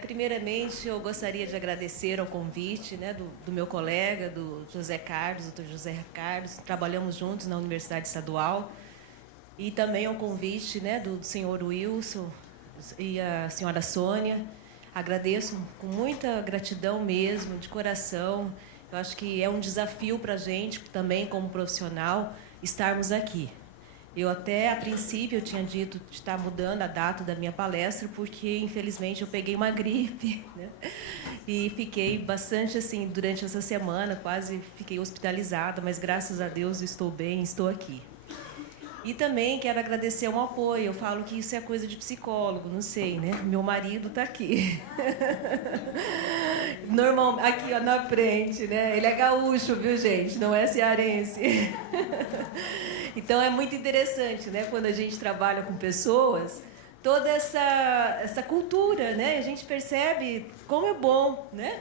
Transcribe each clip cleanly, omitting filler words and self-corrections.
Primeiramente, eu gostaria de agradecer ao convite, né, do meu colega, do José Carlos, doutor José Carlos. Trabalhamos juntos na Universidade Estadual. E também ao convite, né, do senhor Wilson e a senhora Sônia. Agradeço com muita gratidão mesmo, de coração. Eu acho que é um desafio para a gente, também como profissional, estarmos aqui. Eu até, a princípio, eu tinha dito de estar mudando a data da minha palestra, porque, infelizmente, eu peguei uma gripe, né? E fiquei bastante, assim, durante essa semana, quase fiquei hospitalizada, mas, graças a Deus, estou bem, estou aqui. E também quero agradecer um apoio. Eu falo que isso é coisa de psicólogo, não sei, né? Meu marido está aqui. Aqui, ó, na frente, né? Ele é gaúcho, viu, gente? Não é cearense. Então, é muito interessante, né? Quando a gente trabalha com pessoas, toda essa cultura, né? A gente percebe como é bom, né?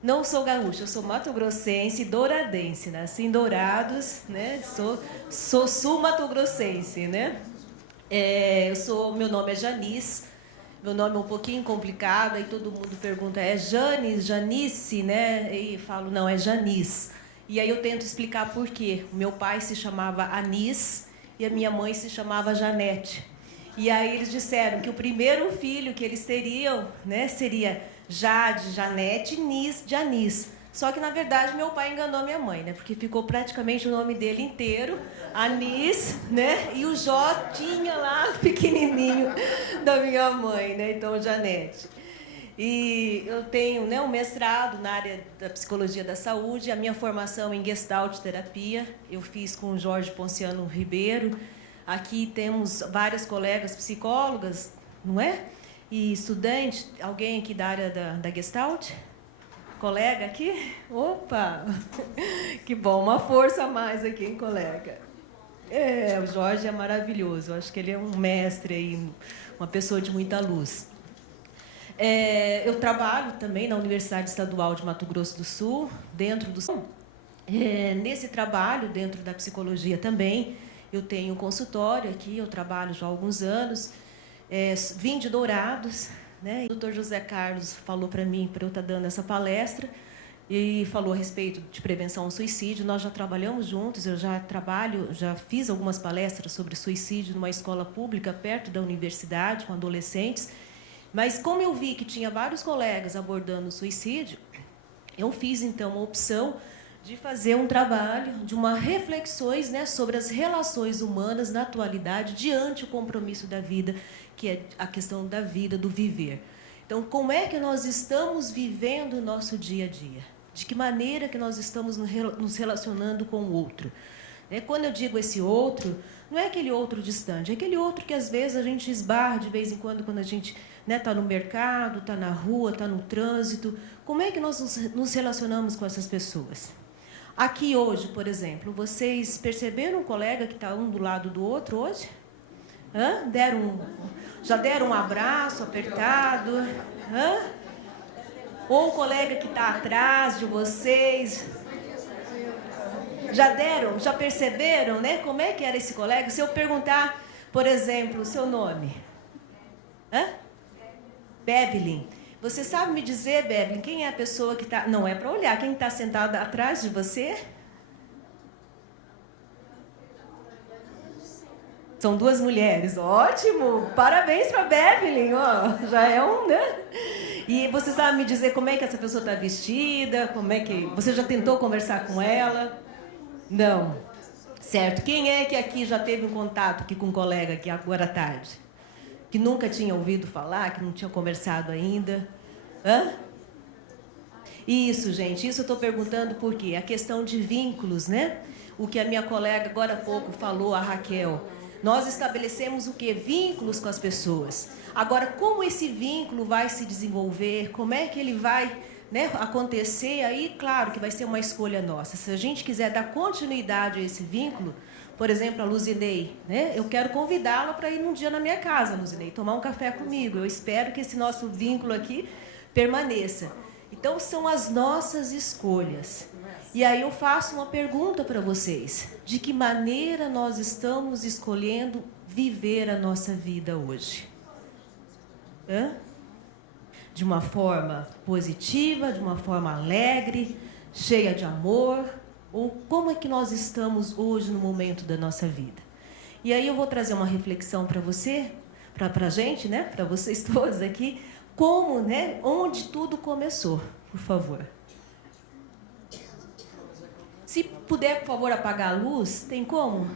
Não sou gaúcha, eu sou mato-grossense e douradense. Nasci em Dourados, né? Sou sul-mato-grossense, né? Meu nome é Janice. Meu nome é um pouquinho complicado, aí todo mundo pergunta, é Janis, Janice, né? E falo, não, é Janice. E aí eu tento explicar por quê. O meu pai se chamava Anis e a minha mãe se chamava Janete. E aí eles disseram que o primeiro filho que eles teriam, né, seria Jade, Janete, Nis, Janis. Só que, na verdade, meu pai enganou minha mãe, né? Porque ficou praticamente o nome dele inteiro, Anis, né? E o Jó tinha lá, pequenininho, da minha mãe, né? Então, Janete. E eu tenho, né, um mestrado na área da psicologia da saúde, a minha formação em Gestalt terapia, eu fiz com o Jorge Ponciano Ribeiro. Aqui temos várias colegas psicólogas, não é? E estudante, alguém aqui da área da Gestalt? Colega aqui? Opa! Que bom, uma força a mais aqui, hein, colega? O Jorge é maravilhoso, eu acho que ele é um mestre aí, uma pessoa de muita luz. Eu trabalho também na Universidade Estadual de Mato Grosso do Sul, dentro do... nesse trabalho, dentro da psicologia também, eu tenho um consultório aqui, eu trabalho já há alguns anos, vim de Dourados, né? O Dr. José Carlos falou para mim, para eu estar dando essa palestra, e falou a respeito de prevenção ao suicídio. Nós já trabalhamos juntos, eu já fiz algumas palestras sobre suicídio numa escola pública perto da universidade, com adolescentes, mas como eu vi que tinha vários colegas abordando o suicídio, eu fiz, então, uma opção de fazer um trabalho, de uma reflexões, né, sobre as relações humanas na atualidade diante do compromisso da vida, que é a questão da vida, do viver. Então, como é que nós estamos vivendo o nosso dia a dia? De que maneira que nós estamos nos relacionando com o outro? Quando eu digo esse outro, não é aquele outro distante, é aquele outro que às vezes a gente esbarra de vez em quando a gente está no mercado, está na rua, está no trânsito. Como é que nós nos relacionamos com essas pessoas? Aqui hoje, por exemplo, vocês perceberam um colega que está um do lado do outro hoje? Já deram um abraço apertado? Ou o colega que está atrás de vocês? Já perceberam, né? Como é que era esse colega? Se eu perguntar, por exemplo, o seu nome? Bevelyn. Você sabe me dizer, Bevelyn, quem é a pessoa que está... Não é para olhar, quem está sentado atrás de você? São duas mulheres. Ótimo! Parabéns para a Bevelyn. Ó, já é um, né? E você sabe me dizer como é que essa pessoa está vestida? Como é que... Você já tentou conversar com ela? Não. Certo. Quem é que aqui já teve um contato aqui com um colega aqui agora à tarde? Que nunca tinha ouvido falar, que não tinha conversado ainda? Isso, gente, isso eu estou perguntando por quê? A questão de vínculos, né? O que a minha colega agora há pouco falou, a Raquel. Nós estabelecemos o quê? Vínculos com as pessoas. Agora, como esse vínculo vai se desenvolver? Como é que ele vai, né, acontecer? Aí, claro que vai ser uma escolha nossa. Se a gente quiser dar continuidade a esse vínculo, por exemplo, a Luzinei, né? Eu quero convidá-la para ir um dia na minha casa, Luzinei, tomar um café comigo. Eu espero que esse nosso vínculo aqui permaneça. Então, são as nossas escolhas. E aí eu faço uma pergunta para vocês. De que maneira nós estamos escolhendo viver a nossa vida hoje? de uma forma positiva, de uma forma alegre, cheia de amor? Ou como é que nós estamos hoje no momento da nossa vida? E aí eu vou trazer uma reflexão para você, para a gente, né? Para vocês todos aqui, como, né? Onde tudo começou, por favor. Se puder, por favor, apagar a luz, tem como?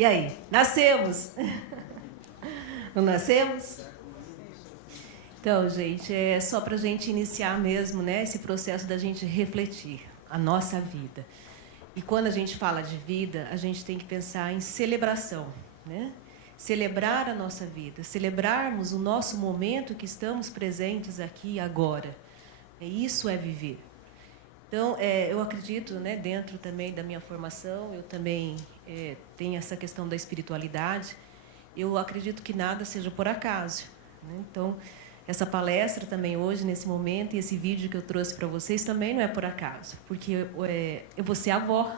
E aí, nascemos? Não nascemos? Então, gente, é só para a gente iniciar mesmo, né, esse processo da gente refletir a nossa vida. E quando a gente fala de vida, a gente tem que pensar em celebração, né? Celebrar a nossa vida, celebrarmos o nosso momento que estamos presentes aqui e agora. Isso é viver. Então, eu acredito, né, dentro também da minha formação, eu também tenho essa questão da espiritualidade, eu acredito que nada seja por acaso, né? Então, essa palestra também hoje, nesse momento, e esse vídeo que eu trouxe para vocês também não é por acaso, porque eu vou ser avó.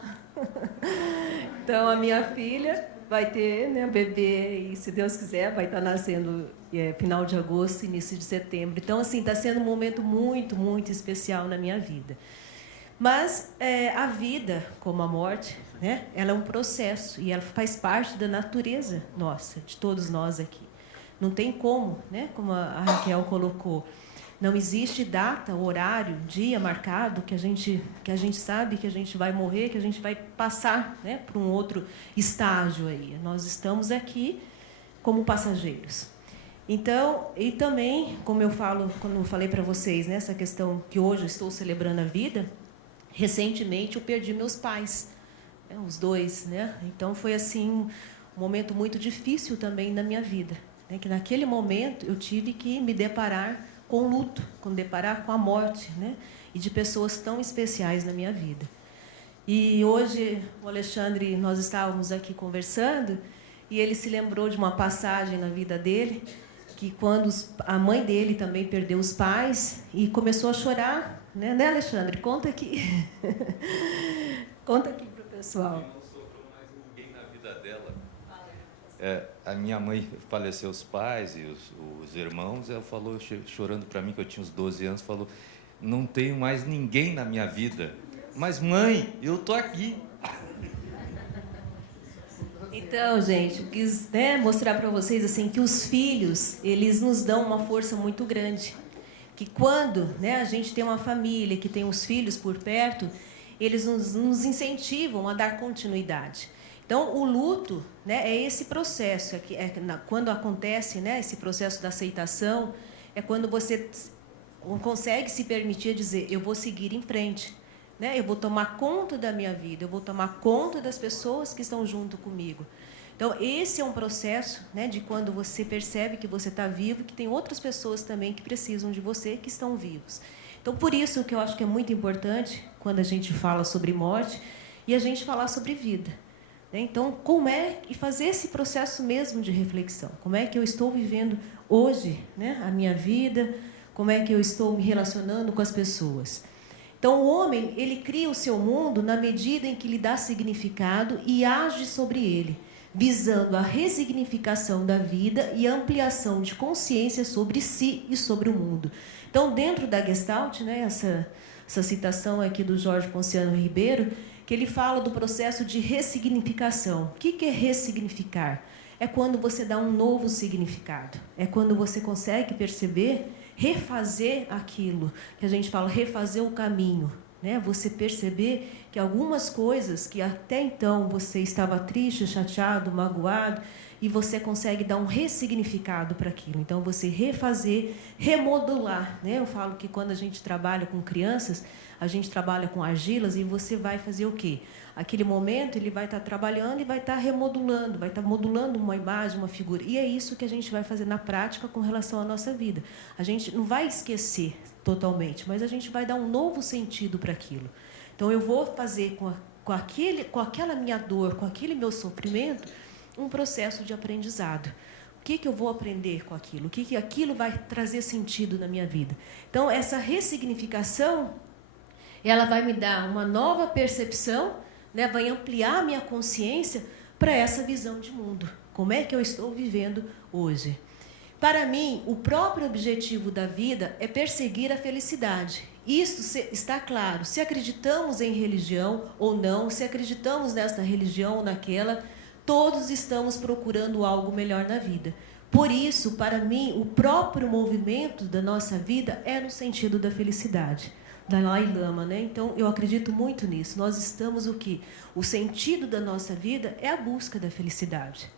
Então, a minha filha vai ter, né, bebê, e, se Deus quiser, vai estar nascendo final de agosto, início de setembro. Então, assim, está sendo um momento muito, muito especial na minha vida. Mas a vida, como a morte, né, ela é um processo e ela faz parte da natureza nossa, de todos nós aqui. Não tem como, né, como a Raquel colocou, não existe data, horário, dia marcado que a gente sabe que a gente vai morrer, que a gente vai passar, né, para um outro estágio aí. Nós estamos aqui como passageiros. Então, e também, como eu falo, quando eu falei para vocês, né, essa questão que hoje eu estou celebrando a vida, recentemente eu perdi meus pais, né, os dois, né? Então foi assim um momento muito difícil também na minha vida, né, que naquele momento eu tive que me deparar com o luto, deparar com a morte, né, e de pessoas tão especiais na minha vida. E hoje o Alexandre, nós estávamos aqui conversando e ele se lembrou de uma passagem na vida dele, que quando a mãe dele também perdeu os pais e começou a chorar, né, Alexandre? Conta aqui. Conta aqui para o pessoal. Não sobrou mais ninguém na vida dela. A minha mãe faleceu, os pais e os irmãos, ela falou, chorando para mim, que eu tinha uns 12 anos, falou, não tenho mais ninguém na minha vida. Mas, mãe, eu tô aqui. Então, gente, eu quis, né, mostrar para vocês assim, que os filhos, eles nos dão uma força muito grande. Que quando, né, a gente tem uma família que tem os filhos por perto, eles nos incentivam a dar continuidade. Então, o luto, né, é esse processo, quando acontece, né, esse processo da aceitação, é quando você consegue se permitir dizer, eu vou seguir em frente. Né? Eu vou tomar conta da minha vida, eu vou tomar conta das pessoas que estão junto comigo. Então, esse é um processo, né, de quando você percebe que você está vivo, que tem outras pessoas também que precisam de você, que estão vivos. Então, por isso que eu acho que é muito importante, quando a gente fala sobre morte, e a gente falar sobre vida. Né? Então, como é que fazer esse processo mesmo de reflexão? Como é que eu estou vivendo hoje, né, a minha vida? Como é que eu estou me relacionando com as pessoas? Então, o homem, ele cria o seu mundo na medida em que lhe dá significado e age sobre ele, visando a ressignificação da vida e a ampliação de consciência sobre si e sobre o mundo. Então, dentro da Gestalt, né, essa citação aqui do Jorge Ponciano Ribeiro, que ele fala do processo de ressignificação. O que é ressignificar? É quando você dá um novo significado. É quando você consegue perceber, refazer aquilo, que a gente fala, refazer o caminho, né? Você perceber que algumas coisas que até então você estava triste, chateado, magoado, e você consegue dar um ressignificado para aquilo. Então, você refazer, remodular, né? Eu falo que quando a gente trabalha com crianças, a gente trabalha com argilas e você vai fazer o quê? Aquele momento ele vai estar trabalhando e vai estar remodulando, vai estar modulando uma imagem, uma figura. E é isso que a gente vai fazer na prática com relação à nossa vida. A gente não vai esquecer totalmente, mas a gente vai dar um novo sentido para aquilo. Então, eu vou fazer com aquela minha dor, com aquele meu sofrimento, um processo de aprendizado. O que eu vou aprender com aquilo? O que aquilo vai trazer sentido na minha vida? Então, essa ressignificação, ela vai me dar uma nova percepção, né? Vai ampliar a minha consciência para essa visão de mundo. Como é que eu estou vivendo hoje? Para mim, o próprio objetivo da vida é perseguir a felicidade. Isso está claro. Se acreditamos em religião ou não, se acreditamos nesta religião ou naquela, todos estamos procurando algo melhor na vida. Por isso, para mim, o próprio movimento da nossa vida é no sentido da felicidade. Dalai Lama, né? Então, eu acredito muito nisso. Nós estamos o quê? O sentido da nossa vida é a busca da felicidade.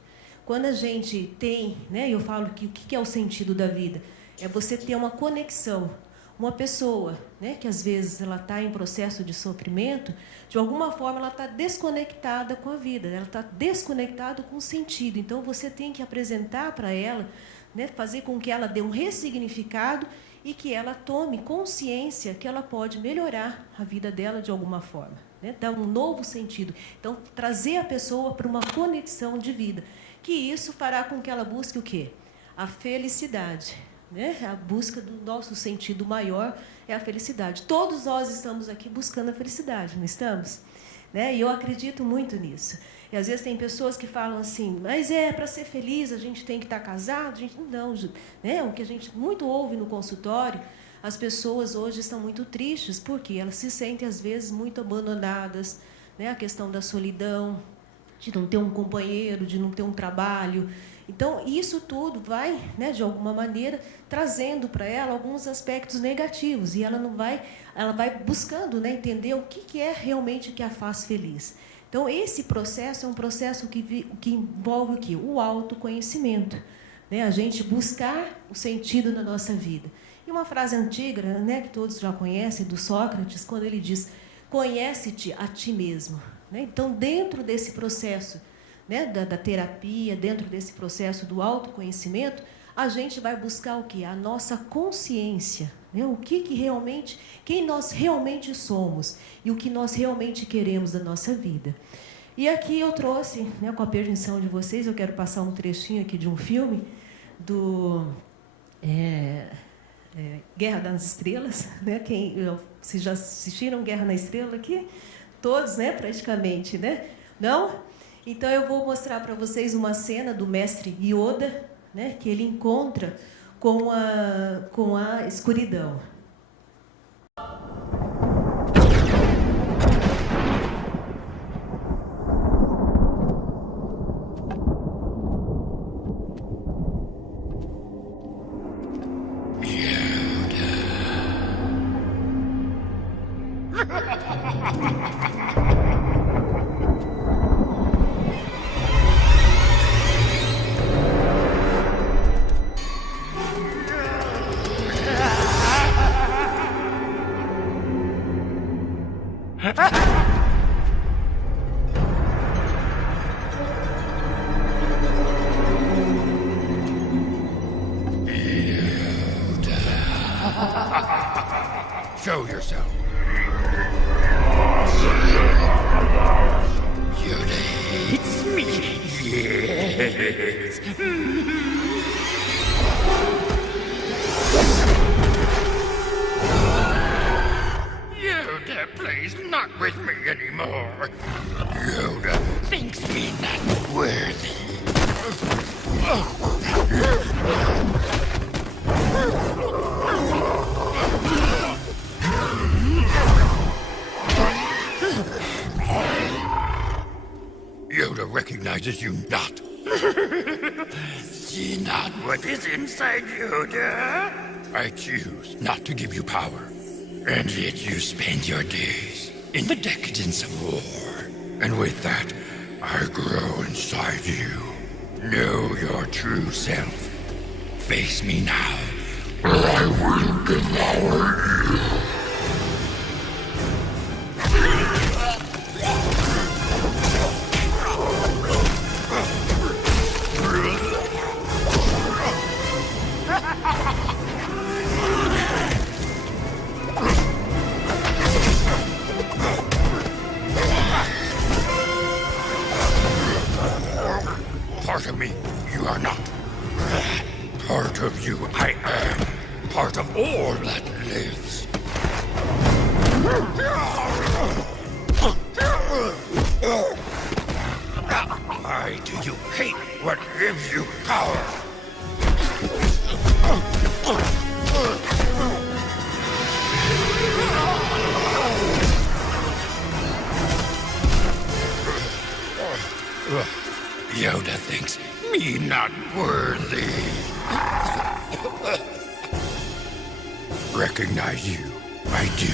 Quando a gente tem, né? Eu falo que o que é o sentido da vida? É você ter uma conexão. Uma pessoa, né, que às vezes ela está em processo de sofrimento, de alguma forma ela está desconectada com a vida, ela está desconectada com o sentido. Então, você tem que apresentar para ela, né, fazer com que ela dê um ressignificado e que ela tome consciência que ela pode melhorar a vida dela de alguma forma, né, dar um novo sentido. Então, trazer a pessoa para uma conexão de vida. que isso fará com que ela busque o quê? A felicidade. Né? A busca do nosso sentido maior é a felicidade. Todos nós estamos aqui buscando a felicidade, não estamos? Né? E eu acredito muito nisso. E às vezes tem pessoas que falam assim, mas para ser feliz a gente tem que estar casado? A gente, não, né? O que a gente muito ouve no consultório, as pessoas hoje estão muito tristes, porque elas se sentem, às vezes, muito abandonadas, né? A questão da solidão, de não ter um companheiro, de não ter um trabalho. Então, isso tudo vai, né, de alguma maneira, trazendo para ela alguns aspectos negativos. E ela vai buscando, né, entender o que é realmente que a faz feliz. Então, esse processo é um processo que envolve o quê? O autoconhecimento. Né? A gente buscar o sentido na nossa vida. E uma frase antiga, né, que todos já conhecem, do Sócrates, quando ele diz, conhece-te a ti mesmo. Né? Então, dentro desse processo, né, da terapia, dentro desse processo do autoconhecimento, a gente vai buscar o quê? A nossa consciência, né? O que realmente, quem nós realmente somos e o que nós realmente queremos da nossa vida. E aqui eu trouxe, né, com a permissão de vocês, eu quero passar um trechinho aqui de um filme do Guerra das Estrelas, né? Vocês já assistiram Guerra na Estrela aqui? Todos, né, praticamente, né? Não? Então, eu vou mostrar para vocês uma cena do mestre Yoda, né, que ele encontra com a escuridão. Show yourself. Yoda, it's me. Yes. Yoda plays not with me anymore. Yoda thinks me not worthy. Yoda recognizes you not. See not what is inside Yoda. I choose not to give you power. And yet you spend your days in the decadence of war. And with that, I grow inside you. Know your true self. Face me now, or I will devour you. Part of me, you are not. Part of you, I am. Part of all that lives. Why do you hate what gives you power? Yoda thinks me not worthy. Recognize you, I do.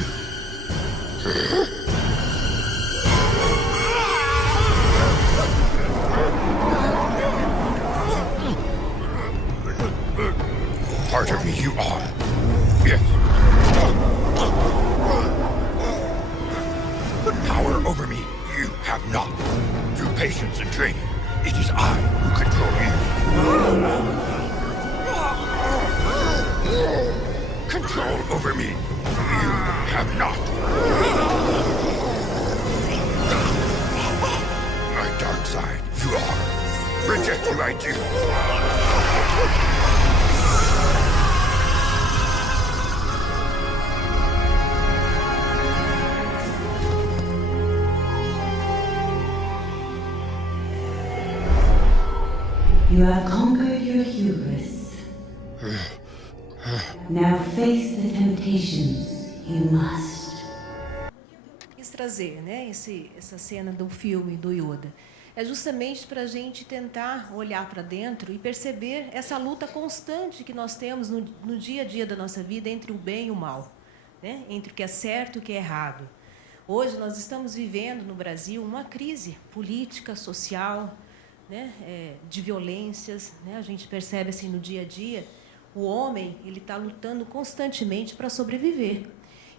Part of me you are. Yes. But power over me you have not. Through patience and training, it is I who control you. Control over me you have not. My dark side you are. Reject you, I do. You have conquered your hubris. Now face the temptations you must. Quis trazer, né, essa cena do filme do Yoda. É justamente para a gente tentar olhar para dentro e perceber essa luta constante que nós temos no dia a dia da nossa vida entre o bem e o mal, né? Entre o que é certo e o que é errado. Hoje nós estamos vivendo no Brasil uma crise política, social, né? De violências, né? A gente percebe assim no dia a dia, o homem ele está lutando constantemente para sobreviver.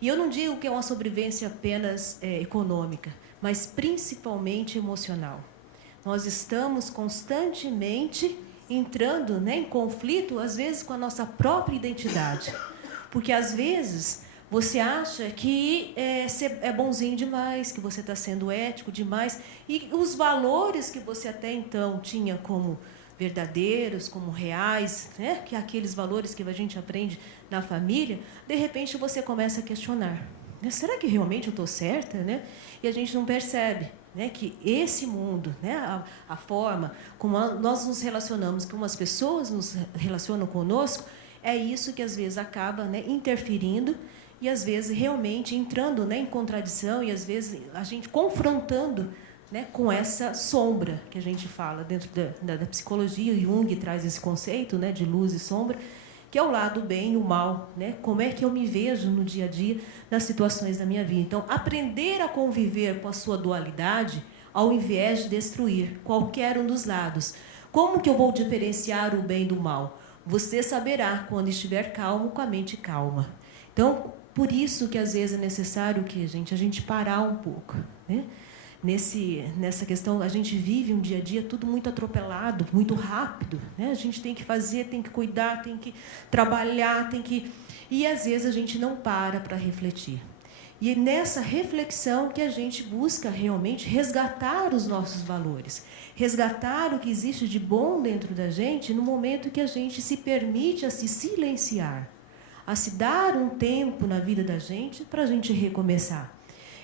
E eu não digo que é uma sobrevivência apenas econômica, mas principalmente emocional. Nós estamos constantemente entrando, né, em conflito, às vezes, com a nossa própria identidade. Porque, às vezes, você acha que é bonzinho demais, que você está sendo ético demais, e os valores que você até então tinha como verdadeiros, como reais, né, que é aqueles valores que a gente aprende na família, de repente você começa a questionar. Né? Será que realmente eu estou certa? Né? E a gente não percebe, né, que esse mundo, né, a forma como nós nos relacionamos, como as pessoas nos relacionam conosco, é isso que às vezes acaba, né, interferindo e às vezes realmente entrando, né, em contradição e às vezes a gente confrontando, né, com essa sombra que a gente fala dentro da psicologia. O Jung traz esse conceito, né, de luz e sombra, que é o lado bem e o mal, né? Como é que eu me vejo no dia a dia nas situações da minha vida. Então, aprender a conviver com a sua dualidade, ao invés de destruir qualquer um dos lados. Como que eu vou diferenciar o bem do mal? Você saberá quando estiver calmo, com a mente calma. Então, por isso que às vezes é necessário que a gente parar um pouco, né? Nessa questão, a gente vive um dia a dia tudo muito atropelado, muito rápido, né? A gente tem que fazer, tem que cuidar, tem que trabalhar, e às vezes a gente não para refletir. E é nessa reflexão que a gente busca realmente resgatar os nossos valores, resgatar o que existe de bom dentro da gente no momento que a gente se permite a se silenciar, a se dar um tempo na vida da gente para a gente recomeçar.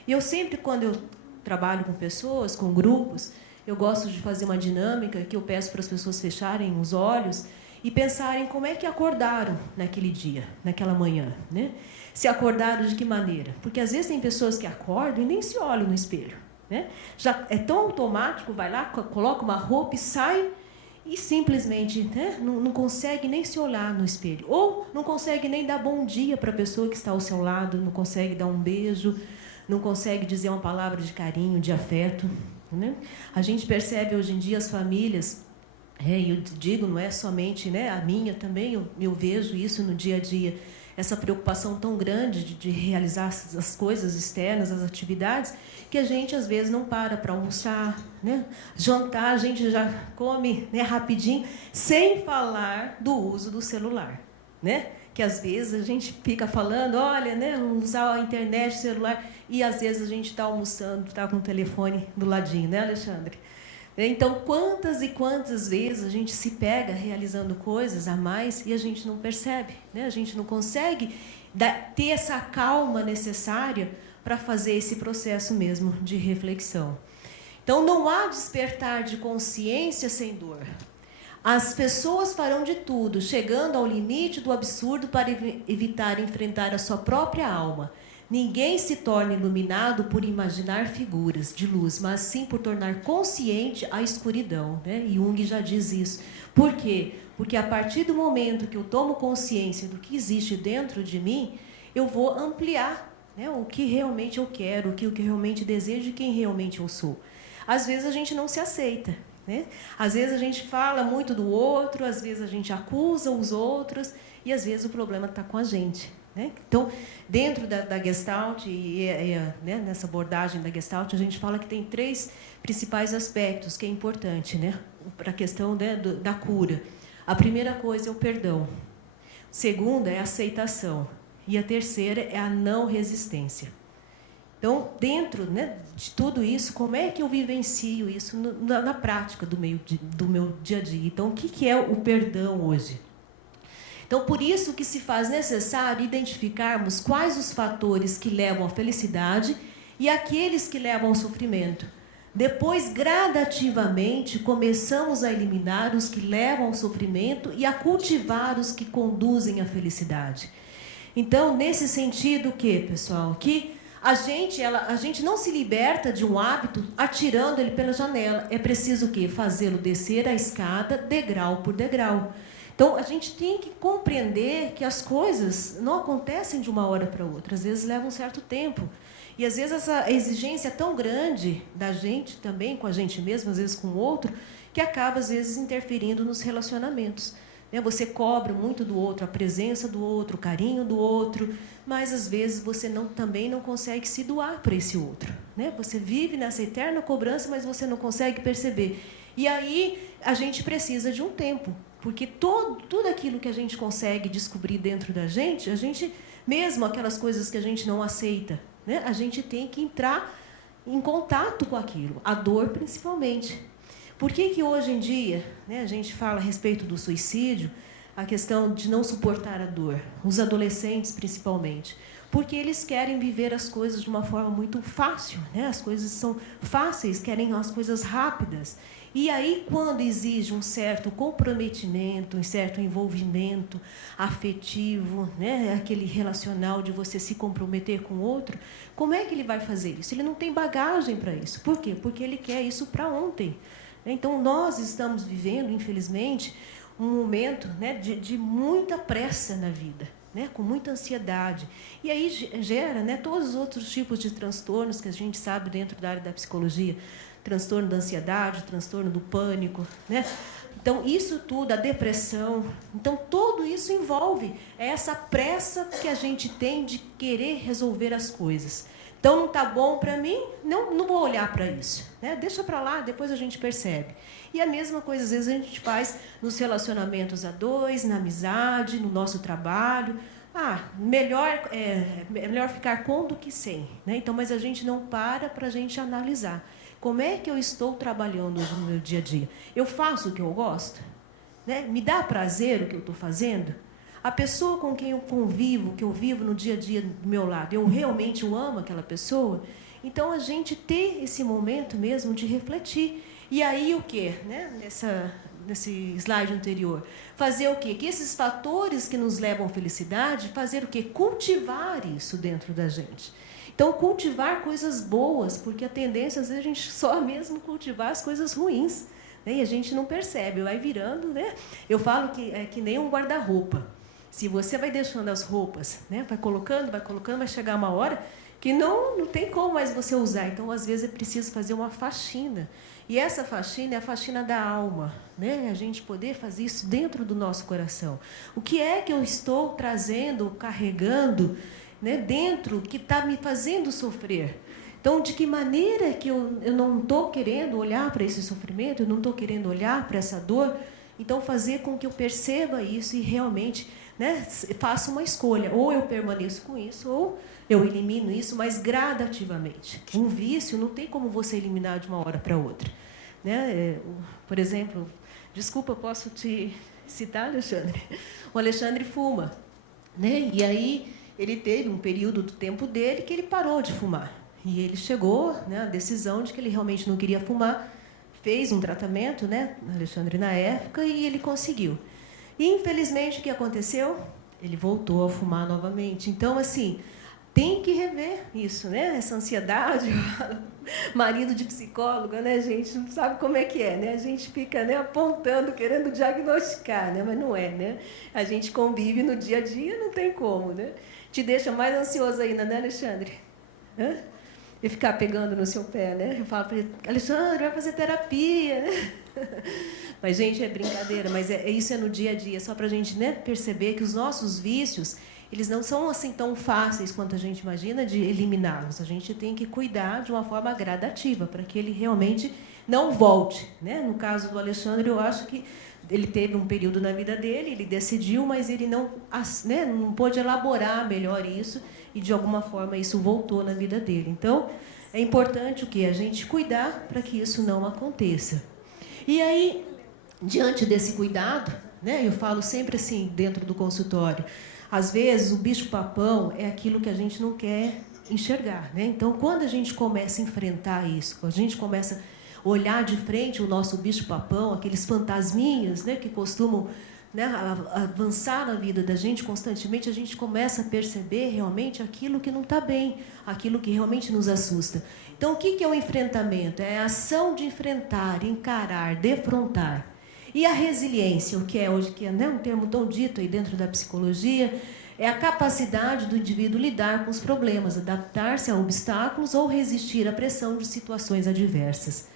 E eu sempre, quando eu trabalho com pessoas, com grupos, eu gosto de fazer uma dinâmica que eu peço para as pessoas fecharem os olhos e pensarem como é que acordaram naquele dia, naquela manhã, né? Se acordaram de que maneira? Porque às vezes tem pessoas que acordam e nem se olham no espelho, né? Já é tão automático, vai lá, coloca uma roupa e sai e simplesmente, né, não consegue nem se olhar no espelho. Ou não consegue nem dar bom dia para a pessoa que está ao seu lado, não consegue dar um beijo, não consegue dizer uma palavra de carinho, de afeto, né? A gente percebe hoje em dia as famílias, eu digo, não é somente, né, a minha também, eu vejo isso no dia a dia, essa preocupação tão grande de realizar as coisas externas, as atividades, que a gente às vezes não para almoçar, né? Jantar, a gente já come, né, rapidinho, sem falar do uso do celular, né? Que às vezes a gente fica falando, olha, né, usar a internet, o celular, e às vezes a gente está almoçando, está com o telefone do ladinho, né, Alexandre? Então, quantas e quantas vezes a gente se pega realizando coisas a mais e a gente não percebe, né? A gente não consegue ter essa calma necessária para fazer esse processo mesmo de reflexão. Então, não há despertar de consciência sem dor. As pessoas farão de tudo, chegando ao limite do absurdo para evitar enfrentar a sua própria alma. Ninguém se torna iluminado por imaginar figuras de luz, mas sim por tornar consciente a escuridão, né? Jung já diz isso. Por quê? Porque a partir do momento que eu tomo consciência do que existe dentro de mim, eu vou ampliar, né, o que realmente eu quero, o que realmente desejo e quem realmente eu sou. Às vezes a gente não se aceita, né? Às vezes a gente fala muito do outro, às vezes a gente acusa os outros e às vezes o problema está com a gente, né? Então, dentro da Gestalt, né, nessa abordagem da Gestalt, a gente fala que tem 3 principais aspectos que é importante, né, para a questão, né, da cura. A primeira coisa é o perdão. A segunda é a aceitação. E a terceira é a não resistência. Então, dentro, né, de tudo isso, como é que eu vivencio isso na prática do meu dia a dia? Então, o que é o perdão hoje? Então, por isso que se faz necessário identificarmos quais os fatores que levam à felicidade e aqueles que levam ao sofrimento. Depois, gradativamente, começamos a eliminar os que levam ao sofrimento e a cultivar os que conduzem à felicidade. Então, nesse sentido, o que, pessoal? Que a gente não se liberta de um hábito atirando ele pela janela. É preciso o quê? Fazê-lo descer a escada, degrau por degrau. Então, a gente tem que compreender que as coisas não acontecem de uma hora para outra. Às vezes, leva um certo tempo. E, às vezes, essa exigência é tão grande da gente também, com a gente mesmo, às vezes com o outro, que acaba, às vezes, interferindo nos relacionamentos. Você cobra muito do outro, a presença do outro, o carinho do outro, mas, às vezes, você também não consegue se doar para esse outro. Você vive nessa eterna cobrança, mas você não consegue perceber. E aí, a gente precisa de um tempo, porque tudo aquilo que a gente consegue descobrir dentro da gente, mesmo aquelas coisas que a gente não aceita, a gente tem que entrar em contato com aquilo, a dor principalmente. Por que hoje em dia, a gente fala a respeito do suicídio, a questão de não suportar a dor, os adolescentes principalmente? Porque eles querem viver as coisas de uma forma muito fácil, as coisas são fáceis, querem as coisas rápidas. E aí, quando exige um certo comprometimento, um certo envolvimento afetivo, aquele relacional de você se comprometer com o outro, como é que ele vai fazer isso? Ele não tem bagagem para isso. Por quê? Porque ele quer isso para ontem. Então, nós estamos vivendo, infelizmente, um momento de muita pressa na vida, com muita ansiedade. E aí gera todos os outros tipos de transtornos que a gente sabe dentro da área da psicologia. Transtorno da ansiedade, transtorno do pânico. Então, isso tudo, a depressão. Então, tudo isso envolve essa pressa que a gente tem de querer resolver as coisas. Então, não está bom para mim, não vou olhar para isso. Deixa para lá, depois a gente percebe. E a mesma coisa, às vezes, a gente faz nos relacionamentos a dois, na amizade, no nosso trabalho. Melhor ficar com do que sem. Então, mas a gente não para a gente analisar. Como é que eu estou trabalhando hoje no meu dia a dia? Eu faço o que eu gosto? Me dá prazer o que eu estou fazendo? A pessoa com quem eu convivo, que eu vivo no dia a dia do meu lado, eu realmente amo aquela pessoa? Então, a gente ter esse momento mesmo de refletir. E aí, o quê? Nesse slide anterior. Fazer o quê? Que esses fatores que nos levam à felicidade, fazer o quê? Cultivar isso dentro da gente. Então, cultivar coisas boas, porque a tendência, às vezes, a gente só mesmo cultivar as coisas ruins. E a gente não percebe, vai virando. Eu falo que é que nem um guarda-roupa. Se você vai deixando as roupas, vai colocando, vai chegar uma hora que não tem como mais você usar. Então, às vezes, é preciso fazer uma faxina. E essa faxina é a faxina da alma. A gente poder fazer isso dentro do nosso coração. O que é que eu estou trazendo, carregando, dentro, que está me fazendo sofrer? Então, de que maneira que eu não estou querendo olhar para esse sofrimento, eu não estou querendo olhar para essa dor? Então, fazer com que eu perceba isso e realmente faça uma escolha. Ou eu permaneço com isso, ou eu elimino isso, mas gradativamente. Um vício não tem como você eliminar de uma hora para outra. Por exemplo, desculpa, posso te citar, Alexandre? O Alexandre fuma. E aí ele teve um período do tempo dele que ele parou de fumar. E ele chegou à decisão de que ele realmente não queria fumar, fez um tratamento, Alexandre, na época, e ele conseguiu. E, infelizmente, o que aconteceu? Ele voltou a fumar novamente. Então, assim, tem que rever isso, essa ansiedade. Marido de psicóloga, gente, não sabe como é que é, A gente fica apontando, querendo diagnosticar, mas não é, A gente convive no dia a dia, não tem como, Te deixa mais ansioso ainda, Alexandre? E ficar pegando no seu pé, Eu falo para ele, Alexandre, vai fazer terapia, Mas, gente, é brincadeira, mas isso é no dia a dia, só para a gente perceber que os nossos vícios, eles não são assim tão fáceis quanto a gente imagina de eliminá-los. A gente tem que cuidar de uma forma gradativa, para que ele realmente não volte. No caso do Alexandre, eu acho que ele teve um período na vida dele, ele decidiu, mas ele não, né, não pôde elaborar melhor isso, e de alguma forma isso voltou na vida dele. Então, é importante o quê? A gente cuidar para que isso não aconteça. E aí, diante desse cuidado, né, eu falo sempre assim, dentro do consultório, às vezes o bicho-papão é aquilo que a gente não quer enxergar, né? Então, quando a gente começa a enfrentar isso, quando a gente começa a olhar de frente o nosso bicho-papão, aqueles fantasminhas, né, que costumam, né, avançar na vida da gente constantemente, a gente começa a perceber realmente aquilo que não está bem, aquilo que realmente nos assusta. Então, o que é o enfrentamento? É a ação de enfrentar, encarar, defrontar. E a resiliência, o que é hoje, que é, né, um termo tão dito aí dentro da psicologia, é a capacidade do indivíduo lidar com os problemas, adaptar-se a obstáculos ou resistir à pressão de situações adversas.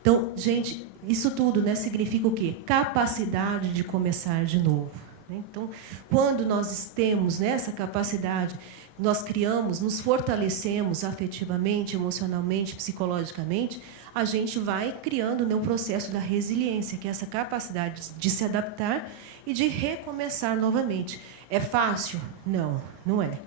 Então, gente, isso tudo, né, significa o quê? Capacidade de começar de novo. Então, quando nós temos, né, essa capacidade, nós criamos, nos fortalecemos afetivamente, emocionalmente, psicologicamente, a gente vai criando, né, o processo da resiliência, que é essa capacidade de se adaptar e de recomeçar novamente. É fácil? Não, não é.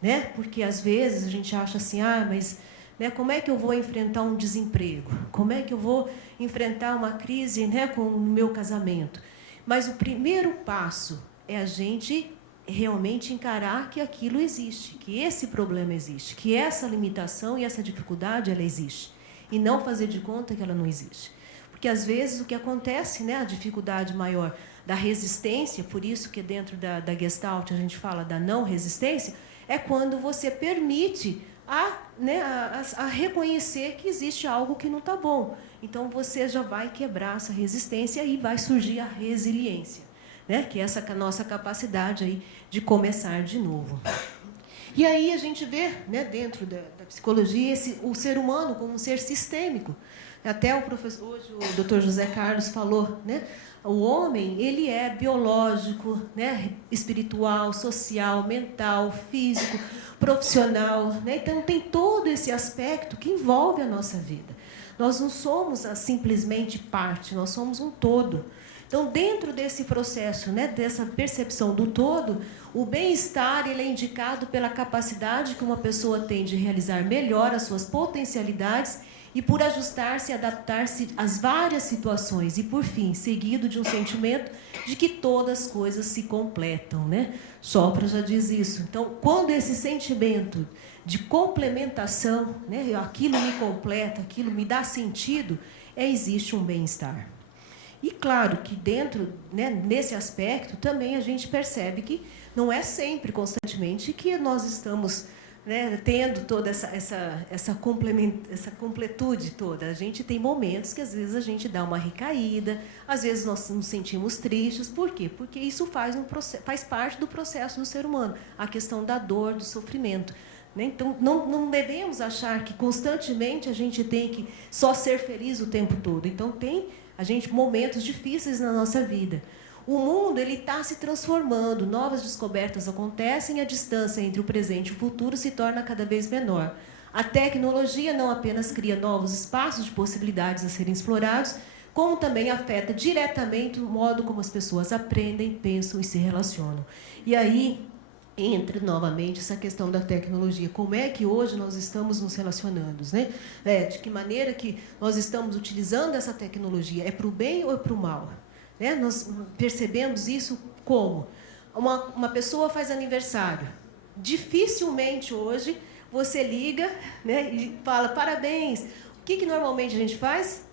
Né? Porque, às vezes, a gente acha assim, mas, né, como é que eu vou enfrentar um desemprego? Como é que eu vou enfrentar uma crise, né, com o meu casamento? Mas o primeiro passo é a gente realmente encarar que aquilo existe, que esse problema existe, que essa limitação e essa dificuldade ela existe, e não fazer de conta que ela não existe. Porque, às vezes, o que acontece, né, a dificuldade maior da resistência, por isso que dentro da Gestalt a gente fala da não resistência, é quando você permite a reconhecer que existe algo que não está bom. Então, você já vai quebrar essa resistência e vai surgir a resiliência, né? Que é essa nossa capacidade aí de começar de novo. E aí a gente vê, né, dentro da psicologia o ser humano como um ser sistêmico. Até o professor, hoje o Dr. José Carlos falou, né? O homem, ele é biológico, né, espiritual, social, mental, físico, profissional, né? Então, tem todo esse aspecto que envolve a nossa vida. Nós não somos simplesmente parte, nós somos um todo. Então, dentro desse processo, né, dessa percepção do todo, o bem-estar ele é indicado pela capacidade que uma pessoa tem de realizar melhor as suas potencialidades e por ajustar-se e adaptar-se às várias situações e, por fim, seguido de um sentimento de que todas as coisas se completam, né? Chopra já diz isso. Então, quando esse sentimento de complementação, né, aquilo me completa, aquilo me dá sentido, existe um bem-estar. E, claro, que dentro, né, nesse aspecto, também a gente percebe que não é sempre, constantemente, que nós estamos, né, tendo toda essa completude toda. A gente tem momentos que, às vezes, a gente dá uma recaída, às vezes nós nos sentimos tristes. Por quê? Porque isso faz parte do processo do ser humano, a questão da dor, do sofrimento. Né? Então, não devemos achar que constantemente a gente tem que só ser feliz o tempo todo. Então, tem momentos difíceis na nossa vida. O mundo está se transformando, novas descobertas acontecem e a distância entre o presente e o futuro se torna cada vez menor. A tecnologia não apenas cria novos espaços de possibilidades a serem explorados, como também afeta diretamente o modo como as pessoas aprendem, pensam e se relacionam. E aí entra novamente essa questão da tecnologia. Como é que hoje nós estamos nos relacionando, né? De que maneira que nós estamos utilizando essa tecnologia? É para o bem ou é para o mal? Né? Nós percebemos isso como? Uma pessoa faz aniversário. Dificilmente hoje você liga, né, e fala parabéns. O que normalmente a gente faz?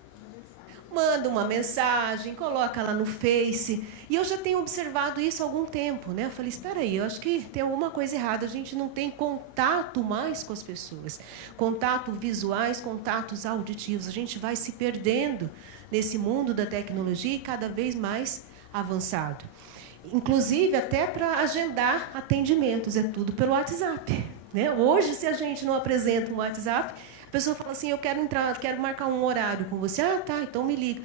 Manda uma mensagem, coloca lá no Face. E eu já tenho observado isso há algum tempo, né? Eu falei, espera aí, eu acho que tem alguma coisa errada. A gente não tem contato mais com as pessoas. Contato visuais, contatos auditivos. A gente vai se perdendo nesse mundo da tecnologia e cada vez mais avançado. Inclusive, até para agendar atendimentos, é tudo pelo WhatsApp. Né? Hoje, se a gente não apresenta um WhatsApp, a pessoa fala assim, eu quero marcar um horário com você. Ah, tá, então me liga.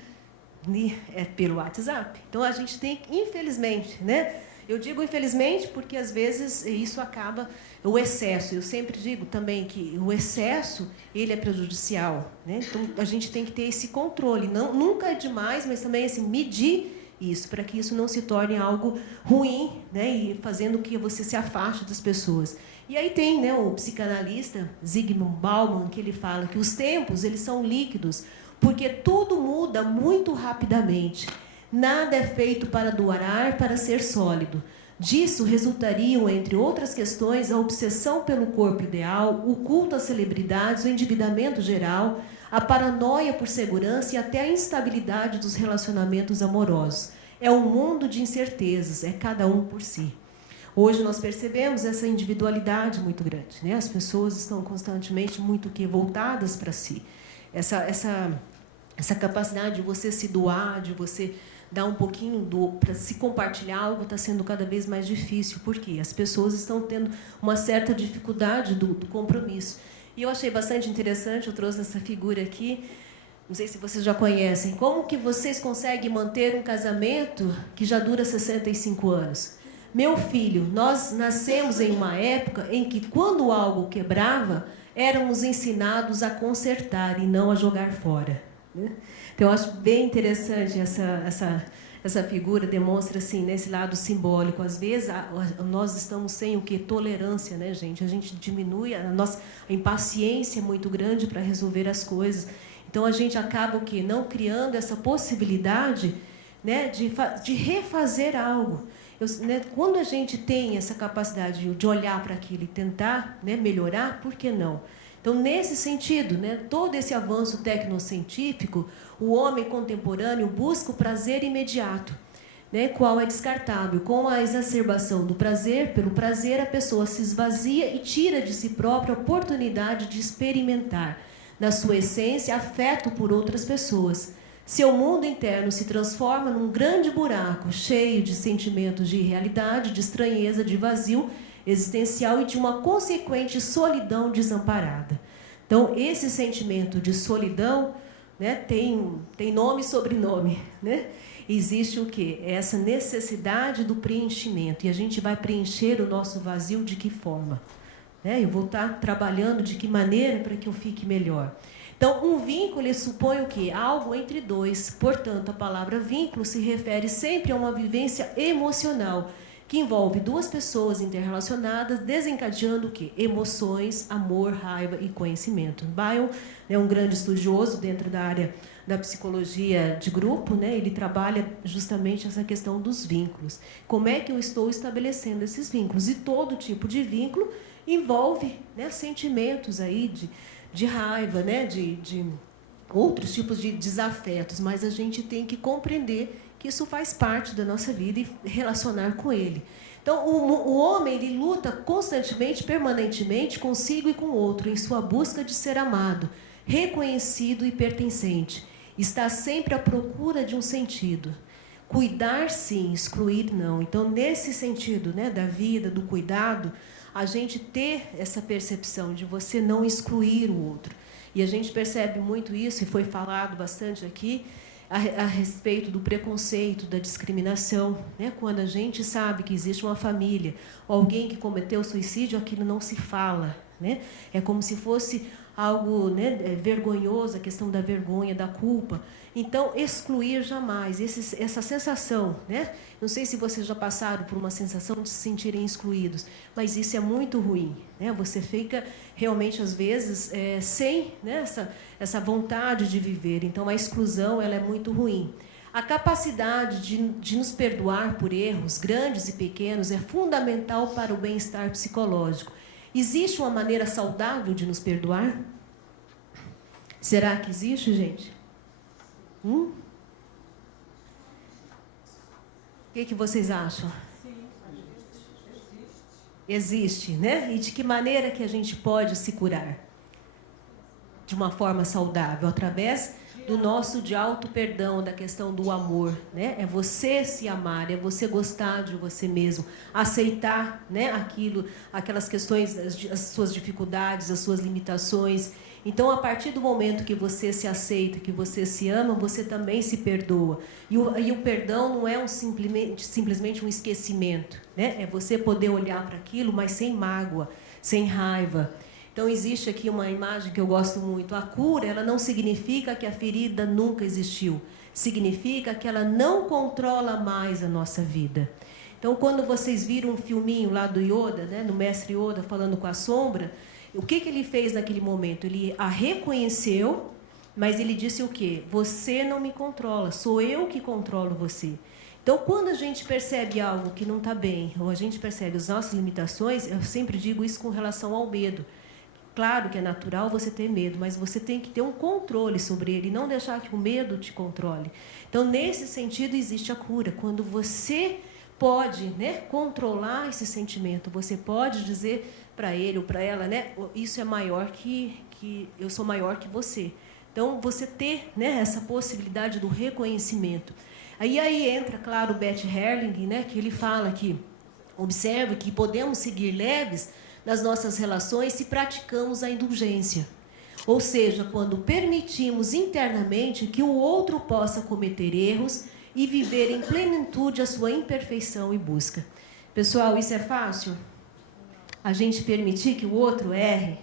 É pelo WhatsApp. Então, a gente tem, infelizmente, né? Eu digo infelizmente porque, às vezes, isso acaba... O excesso, eu sempre digo também que o excesso ele é prejudicial. Né? Então, a gente tem que ter esse controle. Nunca é demais, mas também assim, medir isso, para que isso não se torne algo ruim, né, e fazendo que você se afaste das pessoas. E aí tem, né, o psicanalista Zygmunt Bauman, que ele fala que os tempos eles são líquidos, porque tudo muda muito rapidamente. Nada é feito para durar, para ser sólido. Disso resultariam, entre outras questões, a obsessão pelo corpo ideal, o culto às celebridades, o endividamento geral, a paranoia por segurança e até a instabilidade dos relacionamentos amorosos. É um mundo de incertezas, é cada um por si. Hoje nós percebemos essa individualidade muito grande, né? As pessoas estão constantemente muito voltadas para si. Essa capacidade de você se doar, de você dar um pouquinho para se compartilhar algo, está sendo cada vez mais difícil. Por quê? As pessoas estão tendo uma certa dificuldade do compromisso. E eu achei bastante interessante, eu trouxe essa figura aqui, não sei se vocês já conhecem. Como que vocês conseguem manter um casamento que já dura 65 anos? Meu filho, nós nascemos em uma época em que, quando algo quebrava, éramos ensinados a consertar e não a jogar fora. Então, eu acho bem interessante essa figura, demonstra assim, nesse lado simbólico. Às vezes, nós estamos sem o quê? Tolerância, né, gente? A gente diminui, a nossa impaciência é muito grande para resolver as coisas. Então, a gente acaba o quê? Não criando essa possibilidade, né, de refazer algo. Quando a gente tem essa capacidade de olhar para aquilo e tentar, né, melhorar, por que não? Então, nesse sentido, né, todo esse avanço tecnocientífico, o homem contemporâneo busca o prazer imediato, né, qual é descartável. Com a exacerbação do prazer, pelo prazer, a pessoa se esvazia e tira de si própria a oportunidade de experimentar, na sua essência, afeto por outras pessoas. Seu mundo interno se transforma num grande buraco, cheio de sentimentos de irrealidade, de estranheza, de vazio existencial e de uma consequente solidão desamparada. Então, esse sentimento de solidão, né, tem nome e sobrenome, né? Existe o quê? Essa necessidade do preenchimento. E a gente vai preencher o nosso vazio de que forma? Eu vou estar trabalhando de que maneira para que eu fique melhor? Então, um vínculo ele supõe o quê? Algo entre dois. Portanto, a palavra vínculo se refere sempre a uma vivência emocional, que envolve duas pessoas interrelacionadas, desencadeando o quê? Emoções, amor, raiva e conhecimento. Bion é um grande estudioso dentro da área da psicologia de grupo, né? Ele trabalha justamente essa questão dos vínculos. Como é que eu estou estabelecendo esses vínculos? E todo tipo de vínculo envolve, né, sentimentos aí de raiva, né, de outros tipos de desafetos, mas a gente tem que compreender que isso faz parte da nossa vida e relacionar com ele. Então, o homem ele luta constantemente, permanentemente, consigo e com o outro, em sua busca de ser amado, reconhecido e pertencente. Está sempre à procura de um sentido. Cuidar, sim, excluir, não. Então, nesse sentido, né, da vida, do cuidado, a gente ter essa percepção de você não excluir o outro. E a gente percebe muito isso, e foi falado bastante aqui, a respeito do preconceito, da discriminação, né? Quando a gente sabe que existe uma família, alguém que cometeu suicídio, aquilo não se fala, né? É como se fosse algo, né, vergonhoso, a questão da vergonha, da culpa. Então, excluir jamais, essa sensação, né? Não sei se vocês já passaram por uma sensação de se sentirem excluídos, mas isso é muito ruim, né? Você fica realmente, às vezes, sem, né, essa vontade de viver. Então, a exclusão ela é muito ruim. A capacidade de nos perdoar por erros grandes e pequenos é fundamental para o bem-estar psicológico. Existe uma maneira saudável de nos perdoar? Será que existe, gente? O que vocês acham? Existe, né? E de que maneira que a gente pode se curar? De uma forma saudável, através do nosso de auto-perdão, da questão do amor, né? É você se amar, é você gostar de você mesmo, aceitar, né, aquelas questões, as suas dificuldades, as suas limitações. Então, a partir do momento que você se aceita, que você se ama, você também se perdoa. E o perdão não é simplesmente um esquecimento, né? É você poder olhar para aquilo, mas sem mágoa, sem raiva. Então, existe aqui uma imagem que eu gosto muito. A cura, ela não significa que a ferida nunca existiu. Significa que ela não controla mais a nossa vida. Então, quando vocês viram um filminho lá do Yoda, né, do mestre Yoda falando com a sombra, o que ele fez naquele momento? Ele a reconheceu, mas ele disse o quê? Você não me controla, sou eu que controlo você. Então, quando a gente percebe algo que não está bem, ou a gente percebe as nossas limitações, eu sempre digo isso com relação ao medo. Claro que é natural você ter medo, mas você tem que ter um controle sobre ele, não deixar que o medo te controle. Então, nesse sentido, existe a cura. Quando você pode, né, controlar esse sentimento, você pode dizer para ele ou para ela, né, isso é maior que eu sou maior que você. Então, você ter, né, essa possibilidade do reconhecimento. Aí entra, claro, o Bert Helling, né, que ele fala que observa que podemos seguir leves nas nossas relações se praticamos a indulgência. Ou seja, quando permitimos internamente que o outro possa cometer erros e viver em plenitude a sua imperfeição e busca. Pessoal, isso é fácil? A gente permitir que o outro erre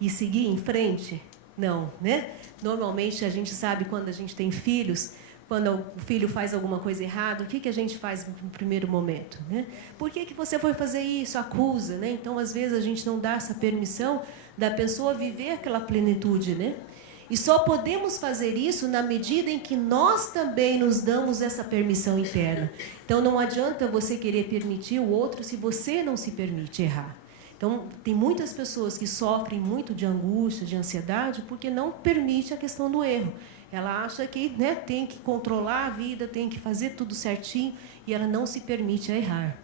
e seguir em frente? Não, né? Normalmente a gente sabe quando a gente tem filhos, quando o filho faz alguma coisa errada, o que a gente faz no primeiro momento, né? Por que você foi fazer isso? Acusa, né? Então, às vezes, a gente não dá essa permissão da pessoa viver aquela plenitude, né? E só podemos fazer isso na medida em que nós também nos damos essa permissão interna. Então, não adianta você querer permitir o outro se você não se permite errar. Então, tem muitas pessoas que sofrem muito de angústia, de ansiedade, porque não permite a questão do erro. Ela acha que, né, tem que controlar a vida, tem que fazer tudo certinho, e ela não se permite a errar.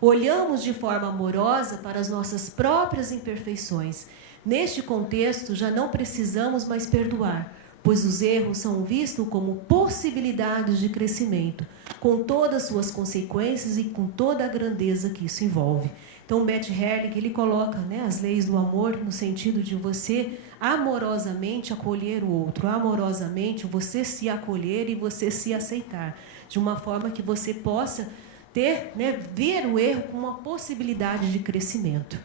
Olhamos de forma amorosa para as nossas próprias imperfeições. Neste contexto, já não precisamos mais perdoar, pois os erros são vistos como possibilidades de crescimento, com todas as suas consequências e com toda a grandeza que isso envolve. Então, Bert Helling, ele coloca, né, as leis do amor no sentido de você amorosamente acolher o outro, amorosamente você se acolher e você se aceitar, de uma forma que você possa ter, né, ver o erro como uma possibilidade de crescimento.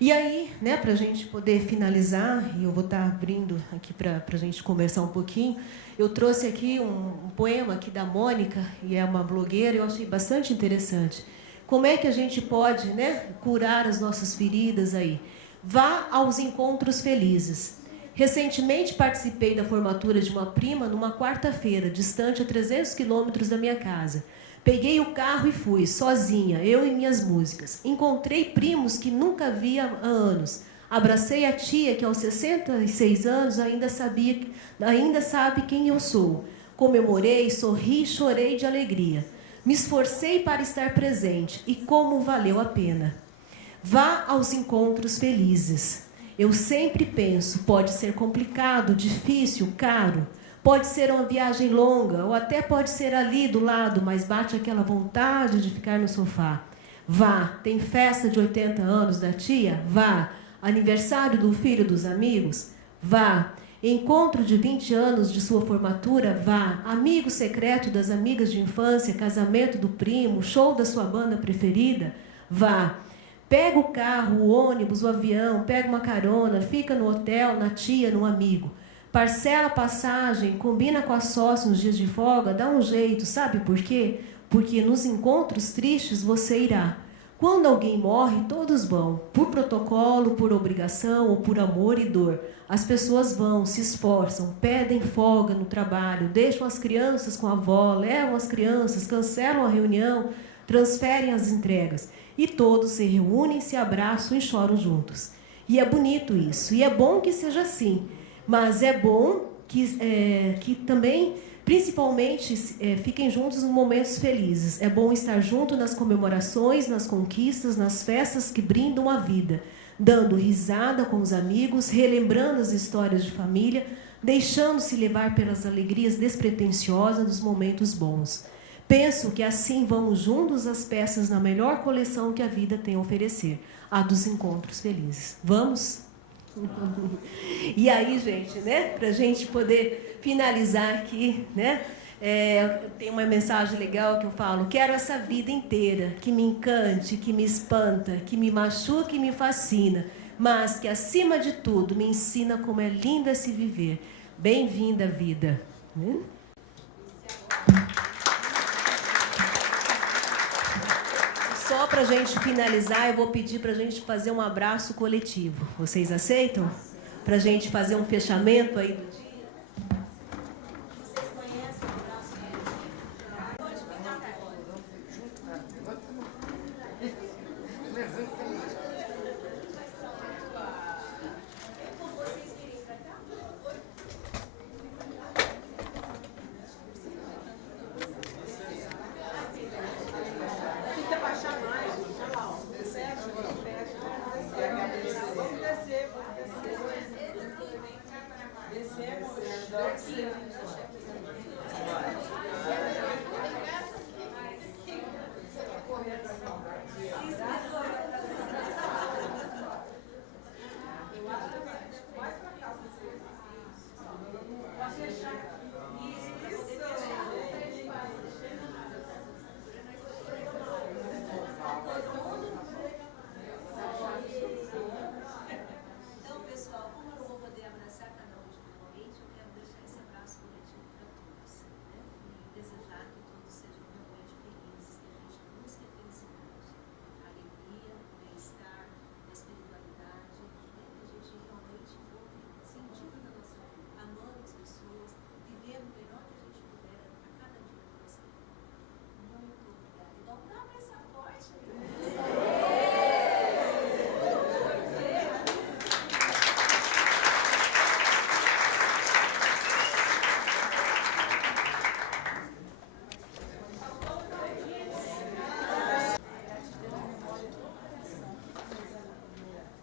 E aí, né, para a gente poder finalizar, e eu vou estar abrindo aqui para a gente conversar um pouquinho, eu trouxe aqui um poema aqui da Mônica, e é uma blogueira, eu achei bastante interessante. Como é que a gente pode, né, curar as nossas feridas aí? Vá aos encontros felizes. Recentemente participei da formatura de uma prima numa quarta-feira, distante a 300 quilômetros da minha casa. Peguei o carro e fui, sozinha, eu e minhas músicas. Encontrei primos que nunca via há anos. Abracei a tia que aos 66 anos ainda sabe quem eu sou. Comemorei, sorri, chorei de alegria. Me esforcei para estar presente e como valeu a pena. Vá aos encontros felizes. Eu sempre penso, pode ser complicado, difícil, caro. Pode ser uma viagem longa, ou até pode ser ali do lado, mas bate aquela vontade de ficar no sofá. Vá, tem festa de 80 anos da tia? Vá. Aniversário do filho dos amigos? Vá. Encontro de 20 anos de sua formatura? Vá. Amigo secreto das amigas de infância, casamento do primo, show da sua banda preferida? Vá. Pega o carro, o ônibus, o avião, pega uma carona, fica no hotel, na tia, no amigo. Parcela a passagem, combina com a sócia nos dias de folga, dá um jeito, sabe por quê? Porque nos encontros tristes você irá. Quando alguém morre, todos vão, por protocolo, por obrigação ou por amor e dor. As pessoas vão, se esforçam, pedem folga no trabalho, deixam as crianças com a avó, levam as crianças, cancelam a reunião, transferem as entregas. E todos se reúnem, se abraçam e choram juntos. E é bonito isso, e é bom que seja assim. Mas é bom que também, principalmente, fiquem juntos nos momentos felizes. É bom estar junto nas comemorações, nas conquistas, nas festas que brindam a vida, dando risada com os amigos, relembrando as histórias de família, deixando-se levar pelas alegrias despretensiosas dos momentos bons. Penso que assim vamos juntos as peças na melhor coleção que a vida tem a oferecer, a dos encontros felizes. Vamos? E aí, gente, né, para a gente poder finalizar aqui, né, tem uma mensagem legal que eu falo: quero essa vida inteira, que me encante, que me espanta, que me machuca e me fascina, mas que, acima de tudo, me ensina como é linda se viver. Bem-vinda, vida. Só para a gente finalizar, eu vou pedir para a gente fazer um abraço coletivo. Vocês aceitam? Para a gente fazer um fechamento aí do dia. Vocês conhecem o abraço coletivo? Pode ficar agora.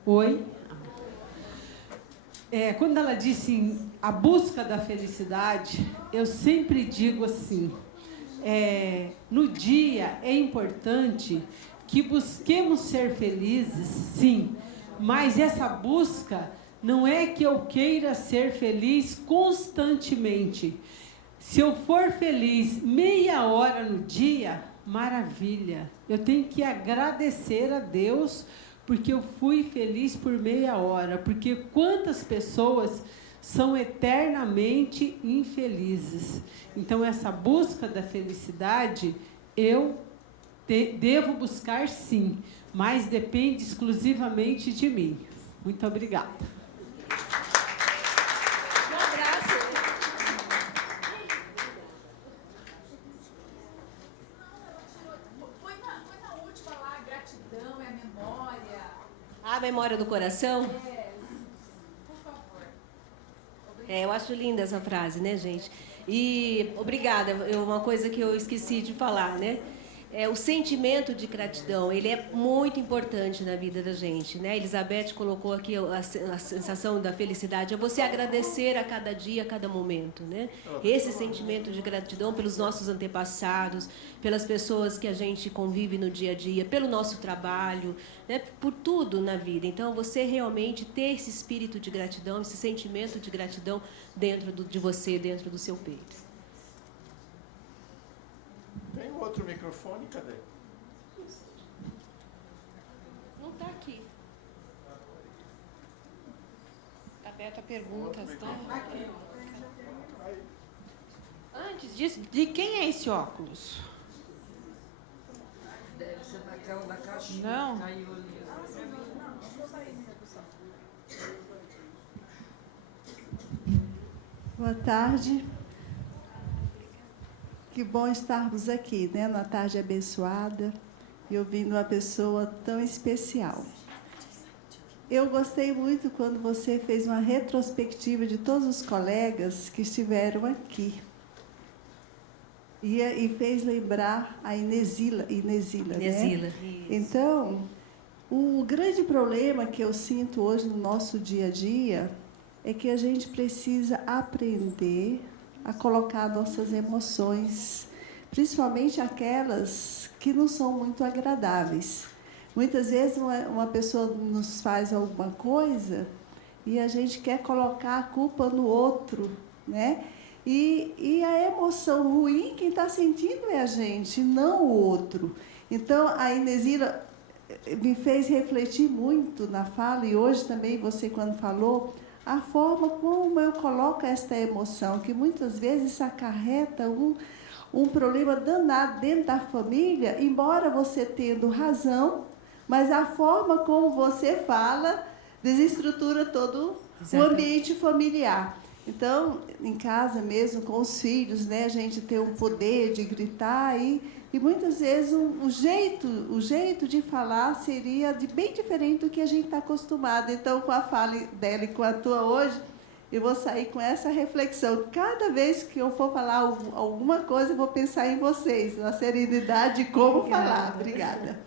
Oi. Quando ela disse a busca da felicidade, eu sempre digo assim, no dia é importante que busquemos ser felizes, sim, mas essa busca não é que eu queira ser feliz constantemente. Se eu for feliz meia hora no dia, maravilha. Eu tenho que agradecer a Deus porque eu fui feliz por meia hora, porque quantas pessoas são eternamente infelizes. Então, essa busca da felicidade, eu devo buscar sim, mas depende exclusivamente de mim. Muito obrigada. Um abraço. Põe na última lá, a gratidão, é a memória. A memória do coração? Por favor. Eu acho linda essa frase, né, gente? E obrigada, uma coisa que eu esqueci de falar, né? O sentimento de gratidão, ele é muito importante na vida da gente, né? Elizabeth colocou aqui a sensação da felicidade, é você agradecer a cada dia, a cada momento, né? Esse sentimento de gratidão pelos nossos antepassados, pelas pessoas que a gente convive no dia a dia, pelo nosso trabalho, né? Por tudo na vida. Então, você realmente ter esse espírito de gratidão, esse sentimento de gratidão dentro de você, dentro do seu peito. Tem um outro microfone, cadê? Não está aqui. Está aberto a perguntas, tá? Antes disso, de quem é esse óculos? Deve ser daquela da caixinha. Não? Caiu ali. Boa tarde. Que bom estarmos aqui, né, na tarde abençoada e ouvindo uma pessoa tão especial. Eu gostei muito quando você fez uma retrospectiva de todos os colegas que estiveram aqui. E fez lembrar a Inesila, né? Então, o grande problema que eu sinto hoje no nosso dia a dia é que a gente precisa aprender a colocar nossas emoções, principalmente aquelas que não são muito agradáveis. Muitas vezes uma pessoa nos faz alguma coisa e a gente quer colocar a culpa no outro, né? E a emoção ruim, quem está sentindo é a gente, não o outro. Então, a Inesira me fez refletir muito na fala, e hoje também você, quando falou, a forma como eu coloco esta emoção, que muitas vezes acarreta um problema danado dentro da família, embora você tendo razão, mas a forma como você fala desestrutura todo o ambiente familiar. Então, em casa mesmo, com os filhos, né, a gente tem um poder de gritar e muitas vezes o jeito de falar seria bem diferente do que a gente está acostumado. Então, com a fala dela e com a tua hoje, eu vou sair com essa reflexão. Cada vez que eu for falar alguma coisa, eu vou pensar em vocês, na serenidade de como falar. Obrigada.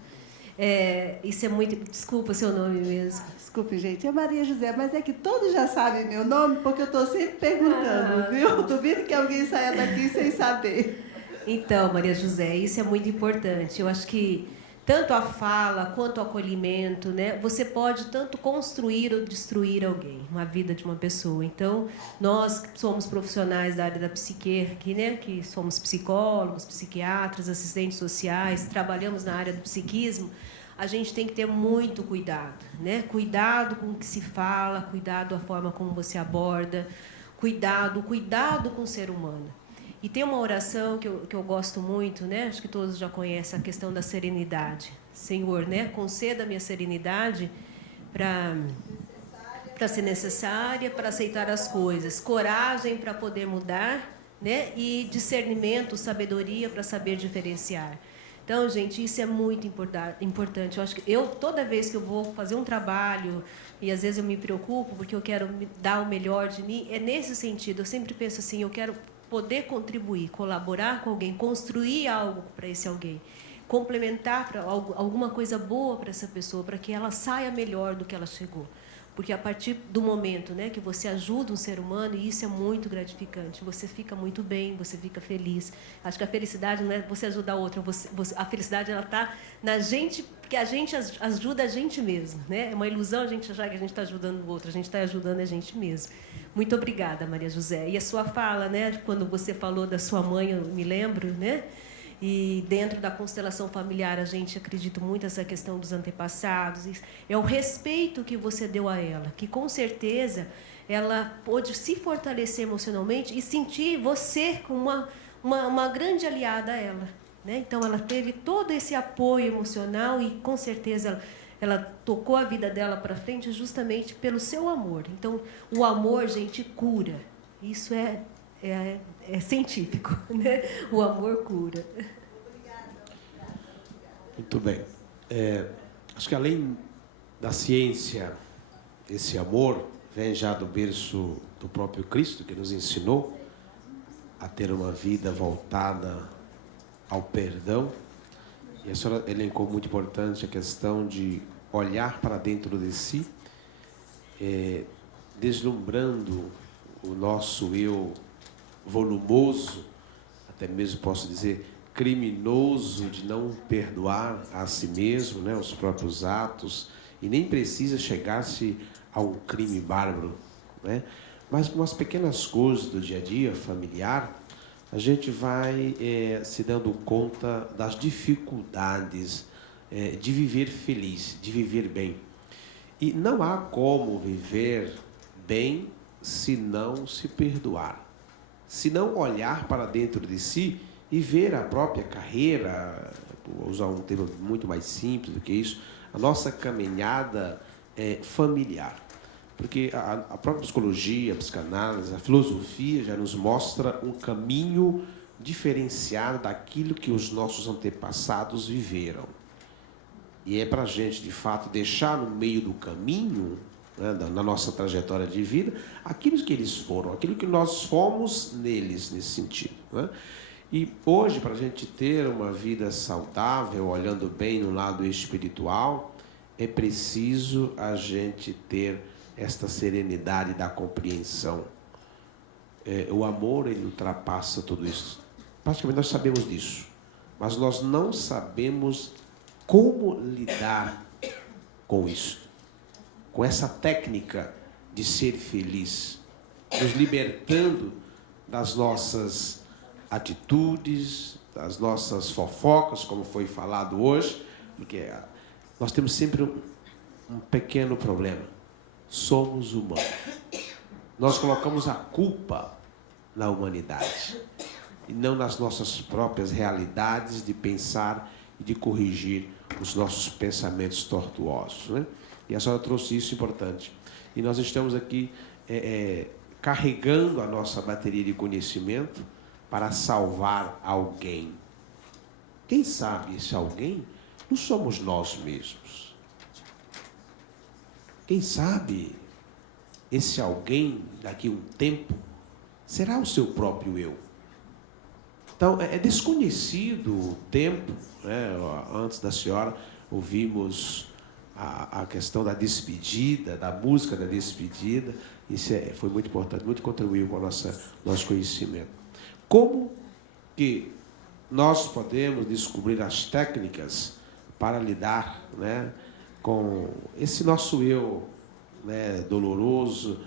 Isso é muito... Desculpa o seu nome mesmo. Desculpe, gente. É Maria José, mas é que todos já sabem meu nome, porque eu estou sempre perguntando, viu? Duvido que alguém saia daqui sem saber. Então, Maria José, isso é muito importante. Eu acho que tanto a fala quanto o acolhimento, né? Você pode tanto construir ou destruir alguém, uma vida de uma pessoa. Então, nós que somos profissionais da área da psique aqui, né? Que somos psicólogos, psiquiatras, assistentes sociais, trabalhamos na área do psiquismo, a gente tem que ter muito cuidado, né? Cuidado com o que se fala, cuidado da forma como você aborda, cuidado com o ser humano. E tem uma oração que eu gosto muito, né? Acho que todos já conhecem a questão da serenidade. Senhor, né? Conceda-me a serenidade para ser necessária, para aceitar as coisas. Coragem para poder mudar, né? E discernimento, sabedoria para saber diferenciar. Então, gente, isso é muito importante. Eu acho que toda vez que eu vou fazer um trabalho, e às vezes eu me preocupo porque eu quero dar o melhor de mim, é nesse sentido. Eu sempre penso assim, eu quero poder contribuir, colaborar com alguém, construir algo para esse alguém, complementar alguma coisa boa para essa pessoa, para que ela saia melhor do que ela chegou. Porque a partir do momento, né, que você ajuda um ser humano, e isso é muito gratificante, você fica muito bem, você fica feliz. Acho que a felicidade não é você ajudar outra, a felicidade está na gente, porque a gente ajuda a gente mesmo, né? É uma ilusão a gente achar que a gente está ajudando o outro, a gente está ajudando a gente mesmo. Muito obrigada, Maria José. E a sua fala, né, quando você falou da sua mãe, eu me lembro, né? E dentro da constelação familiar, a gente acredita muito nessa questão dos antepassados. É o respeito que você deu a ela, que com certeza ela pôde se fortalecer emocionalmente e sentir você como uma grande aliada a ela, né? Então, ela teve todo esse apoio emocional e, com certeza, ela tocou a vida dela para frente justamente pelo seu amor. Então, o amor, gente, cura. Isso é científico, né? O amor cura. Muito bem. Acho que além da ciência, esse amor vem já do berço do próprio Cristo, que nos ensinou a ter uma vida voltada ao perdão. E a senhora elencou muito importante a questão de olhar para dentro de si, deslumbrando o nosso eu volumoso, até mesmo posso dizer criminoso, de não perdoar a si mesmo, né, os próprios atos, e nem precisa chegar-se a um crime bárbaro, né? Mas com as pequenas coisas do dia a dia familiar, a gente vai se dando conta das dificuldades de viver feliz, de viver bem. E não há como viver bem se não se perdoar, se não olhar para dentro de si e ver a própria carreira, vou usar um termo muito mais simples do que isso, a nossa caminhada familiar. Porque a própria psicologia, a psicanálise, a filosofia já nos mostra um caminho diferenciado daquilo que os nossos antepassados viveram. E é para a gente, de fato, deixar no meio do caminho, né, na nossa trajetória de vida, aquilo que eles foram, aquilo que nós fomos neles, nesse sentido, né? E hoje, para a gente ter uma vida saudável, olhando bem no lado espiritual, é preciso a gente ter esta serenidade da compreensão. O amor, ele ultrapassa tudo isso. Praticamente nós sabemos disso, mas nós não sabemos como lidar com isso, com essa técnica de ser feliz, nos libertando das nossas atitudes, das nossas fofocas, como foi falado hoje, porque nós temos sempre um pequeno problema. Somos humanos. Nós colocamos a culpa na humanidade e não nas nossas próprias realidades de pensar e de corrigir os nossos pensamentos tortuosos, né? E a senhora trouxe isso importante. E nós estamos aqui carregando a nossa bateria de conhecimento para salvar alguém. Quem sabe esse alguém não somos nós mesmos. Quem sabe esse alguém, daqui a um tempo, será o seu próprio eu. Então, é desconhecido o tempo, né? Antes da senhora, ouvimos a questão da despedida, da música da despedida. Isso foi muito importante, muito contribuiu com o nosso conhecimento. Como que nós podemos descobrir as técnicas para lidar, né, com esse nosso eu, né, doloroso,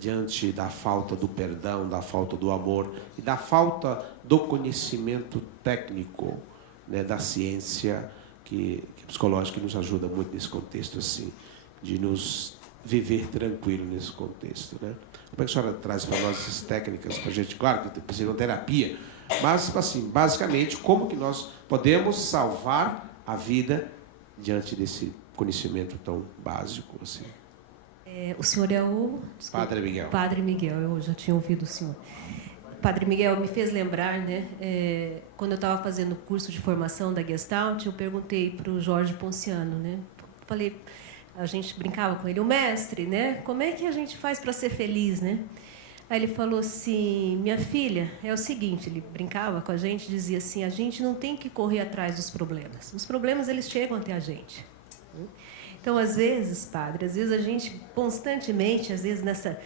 diante da falta do perdão, da falta do amor e da falta do conhecimento técnico, né, da ciência que psicológica, que nos ajuda muito nesse contexto assim, de nos viver tranquilo nesse contexto, né? Como é que a senhora traz para nós essas técnicas para a gente? Claro que precisa de uma terapia, mas assim, basicamente, como que nós podemos salvar a vida diante desse conhecimento tão básico assim? O senhor é o... Desculpa, Padre Miguel. Padre Miguel, eu já tinha ouvido o senhor. Padre Miguel me fez lembrar, né? Quando eu estava fazendo o curso de formação da Gestalt, eu perguntei para o Jorge Ponciano, né? Falei, a gente brincava com ele, o mestre, né? Como é que a gente faz para ser feliz, né? Aí ele falou assim, minha filha, é o seguinte, ele brincava com a gente, dizia assim, a gente não tem que correr atrás dos problemas. Os problemas, eles chegam até a gente. Então, às vezes, padre, às vezes a gente constantemente, às vezes nessa,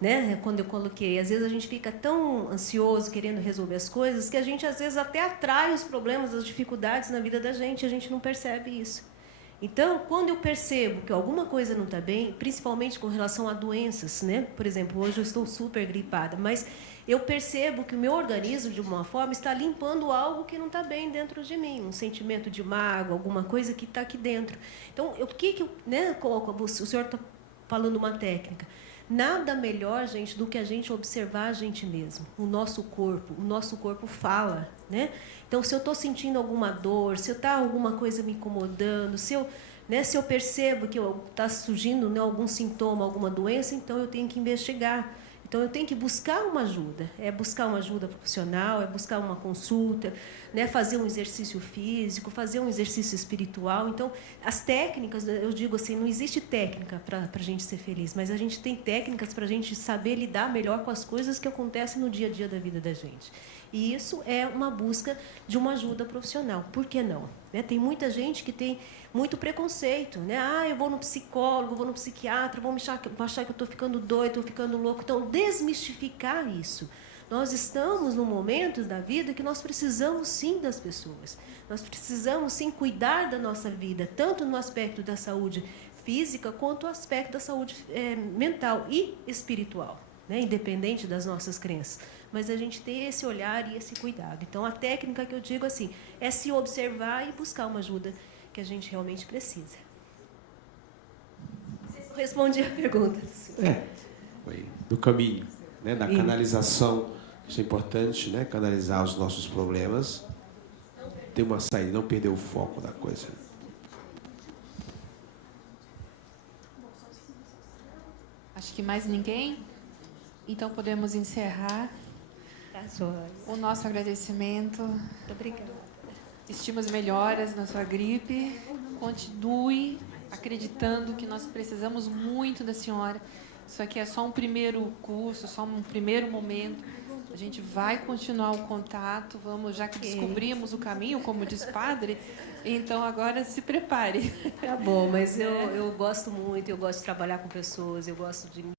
né, quando eu coloquei, às vezes a gente fica tão ansioso querendo resolver as coisas que a gente às vezes até atrai os problemas, as dificuldades na vida da gente, e a gente não percebe isso. Então, quando eu percebo que alguma coisa não está bem, principalmente com relação a doenças, né? Por exemplo, hoje eu estou super gripada, mas eu percebo que o meu organismo, de uma forma, está limpando algo que não está bem dentro de mim, um sentimento de mágoa, alguma coisa que está aqui dentro. Então, o que eu, né, coloco? O senhor está falando uma técnica. Nada melhor, gente, do que a gente observar a gente mesmo, o nosso corpo fala, né? Então, se eu estou sentindo alguma dor, se está alguma coisa me incomodando, se eu percebo que está surgindo, né, algum sintoma, alguma doença, então eu tenho que investigar. Então, eu tenho que buscar uma ajuda. É buscar uma ajuda profissional, é buscar uma consulta, né, fazer um exercício físico, fazer um exercício espiritual. Então, as técnicas, eu digo assim, não existe técnica para a gente ser feliz, mas a gente tem técnicas para a gente saber lidar melhor com as coisas que acontecem no dia a dia da vida da gente. E isso é uma busca de uma ajuda profissional. Por que não? Né? Tem muita gente que tem muito preconceito, né? Eu vou no psicólogo, vou no psiquiatra, vão achar que eu estou ficando doido, estou ficando louco. Então, desmistificar isso. Nós estamos num momento da vida que nós precisamos, sim, das pessoas. Nós precisamos, sim, cuidar da nossa vida, tanto no aspecto da saúde física, quanto no aspecto da saúde mental e espiritual, né? Independente das nossas crenças. Mas a gente tem esse olhar e esse cuidado. Então, a técnica que eu digo assim é se observar e buscar uma ajuda que a gente realmente precisa. Não sei se eu respondi a pergunta. Foi do caminho, né, da canalização. Isso é importante, né? Canalizar os nossos problemas. Ter uma saída, não perder o foco da coisa. Acho que mais ninguém? Então podemos encerrar o nosso agradecimento. Muito obrigada. Estimos melhoras na sua gripe. Continue acreditando que nós precisamos muito da senhora. Isso aqui é só um primeiro curso, só um primeiro momento. A gente vai continuar o contato, já que descobrimos o caminho, como diz o padre, então agora se prepare. Tá bom, mas eu gosto muito, eu gosto de trabalhar com pessoas, eu gosto de